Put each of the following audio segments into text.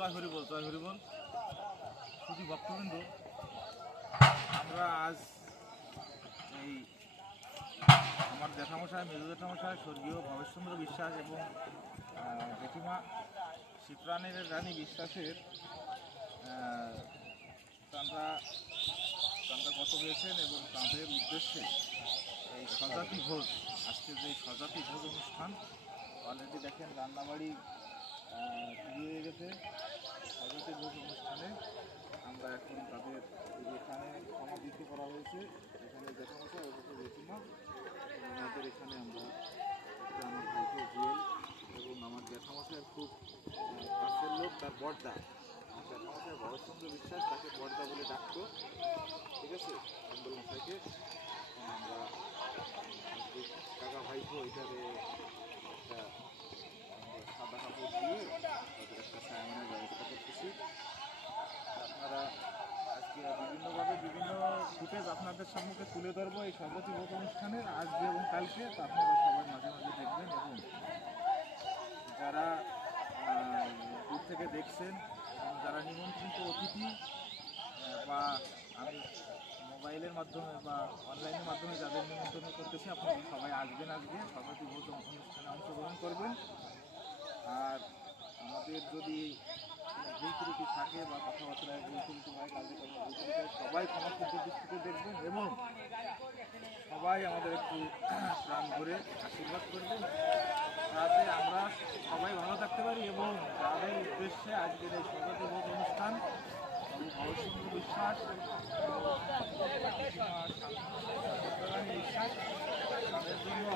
জয় হরিবল, জয় হরিবল। শুধু ভক্তবৃন্দ, আমরা আজ এই আমার জ্যাঠামশাই, মেজো জ্যাঠামশাই স্বর্গীয় ভবেশচন্দ্র বিশ্বাস এবং জেঠিমা শীতরানের রানী বিশ্বাসের তাঁরা কত হয়েছেন এবং তাঁদের উদ্দেশ্যে এই স্বজাতি ভোজ, আজকের যে স্বজাতি ভোজ অনুষ্ঠান, অলরেডি দেখেন রান্নাবাড়ি শুরু হয়ে গেছে। স্বজাতি ভোজ অনুষ্ঠানে আমরা এখন তাদের এখানে সমাধিত করা হয়েছে, এখানে জ্যাঠামশাই এবং জেঠিমা, আমাদের এখানে আমরা আমার ভাইকে জুয়েল এবং আমার জ্যাঠামশাইয়ের খুব কাছের লোক, তার বর্দা, আমার জ্যাঠামশাই ভবেশচন্দ্র বিশ্বাস, তাকে বর্দা বলে ডাকতো, ঠিক আছে, মন্ডল মশাইকে। আমরা কাকা ভাইকে ওইটারে একটা সাদা কাপড় দিয়ে তাদের একটা সায়ামানের ব্যবস্থা করতেছি। আপনারা আজকে বিভিন্নভাবে বিভিন্ন ফুটেজ আপনাদের সম্মুখে তুলে ধরবো এই স্বজাতি ভোজ অনুষ্ঠানের আজকে এবং কালকে। তো আপনারা সবাই মাঝে মাঝে দেখবেন এবং যারা দূর থেকে দেখছেন এবং যারা নিমন্ত্রিত অতিথি বা আমি মোবাইলের মাধ্যমে বা অনলাইনের মাধ্যমে যাদের নিমন্ত্রণ করতেছি, আপনারা সবাই আসবেন, আজকে স্বজাতি ভোজ অনুষ্ঠানে অংশগ্রহণ করবেন। আর আমাদের যদি ভুল ত্রুটি থাকে বা কথাবার্তায় ভুল ত্রুটি হয়, কার্যক্রমে ভুল ত্রুটি হয়, সবাই ক্ষমাসুদ্ধ দৃষ্টিতে দেখবেন এবং সবাই আমাদের একটু প্রাণ ভরে আশীর্বাদ করবেন, যাতে আমরা সবাই ভালো থাকতে পারি। এবং যাদের উদ্দেশ্যে আজকের এই স্বজাতি ভোজ অনুষ্ঠান, ভবেশচন্দ্র বিশ্বাস বিশ্বাস, তাদের জন্য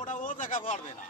ওটা ও দেখা পারবে না।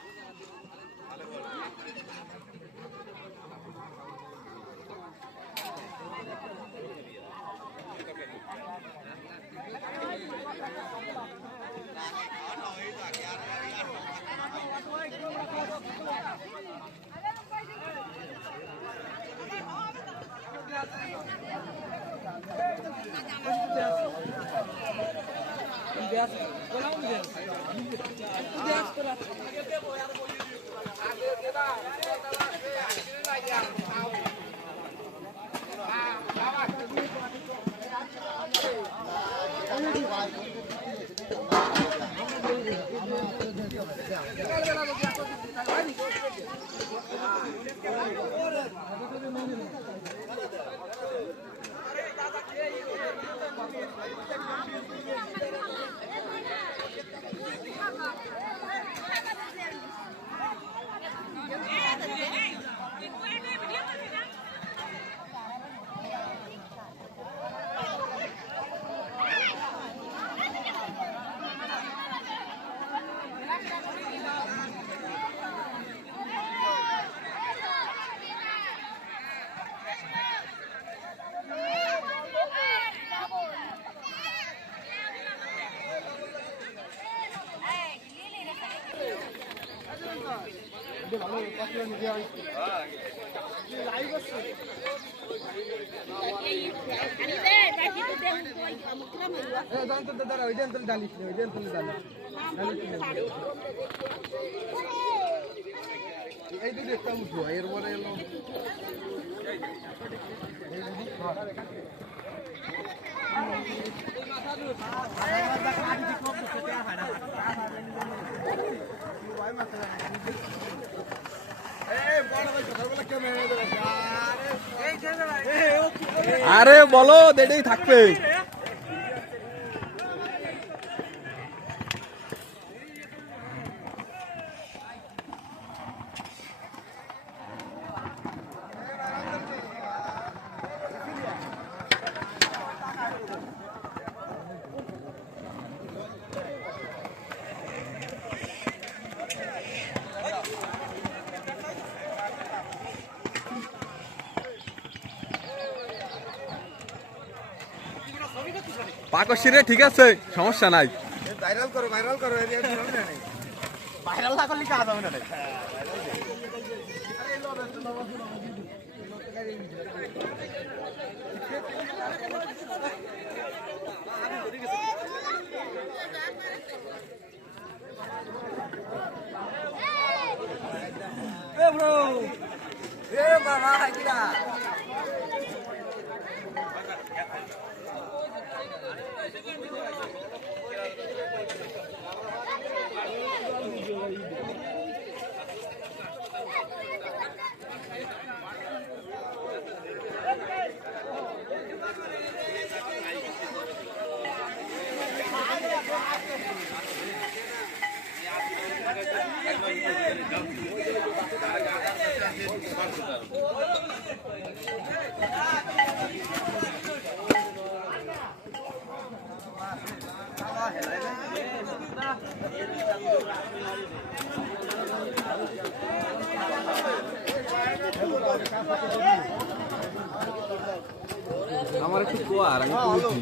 এই দুটো একটা উঠবো এরপরে এলো আরে বলো এটাই থাকবে। পাকশি রে, ঠিক আছে, সমস্যা নাই। ভাইরাল করো ভাইরাল না করলে কাজ হবে না। আমার একটু কোয়ার, আমি তুলছি।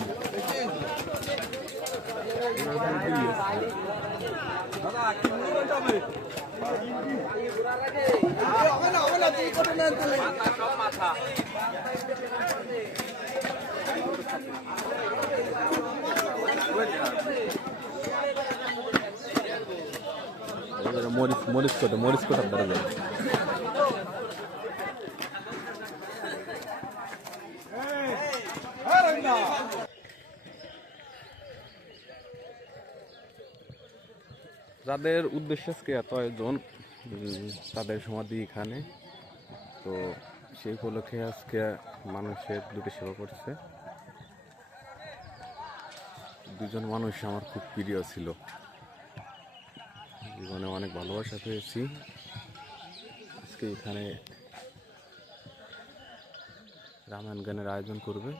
মরিচ কোটার দ্বারা যায়। যাদের উদ্দেশ্য আজকে এত আয়োজন, তাদের সমাধি এখানে, তো সেই উপলক্ষে আজকে মানুষের দুটি সেবা করছে। দুজন মানুষ আমার খুব প্রিয় ছিল, জীবনে অনেক ভালোবাসা পেয়েছি। আজকে এখানে রামায়ণ গানের আয়োজন করবে।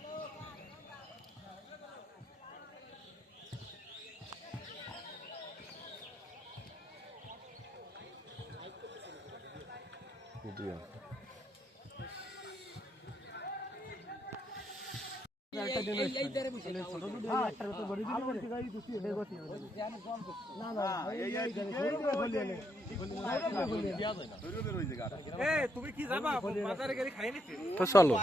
তুমি কি যাবা বাজারে গেলে খাই নিতে তো চলো।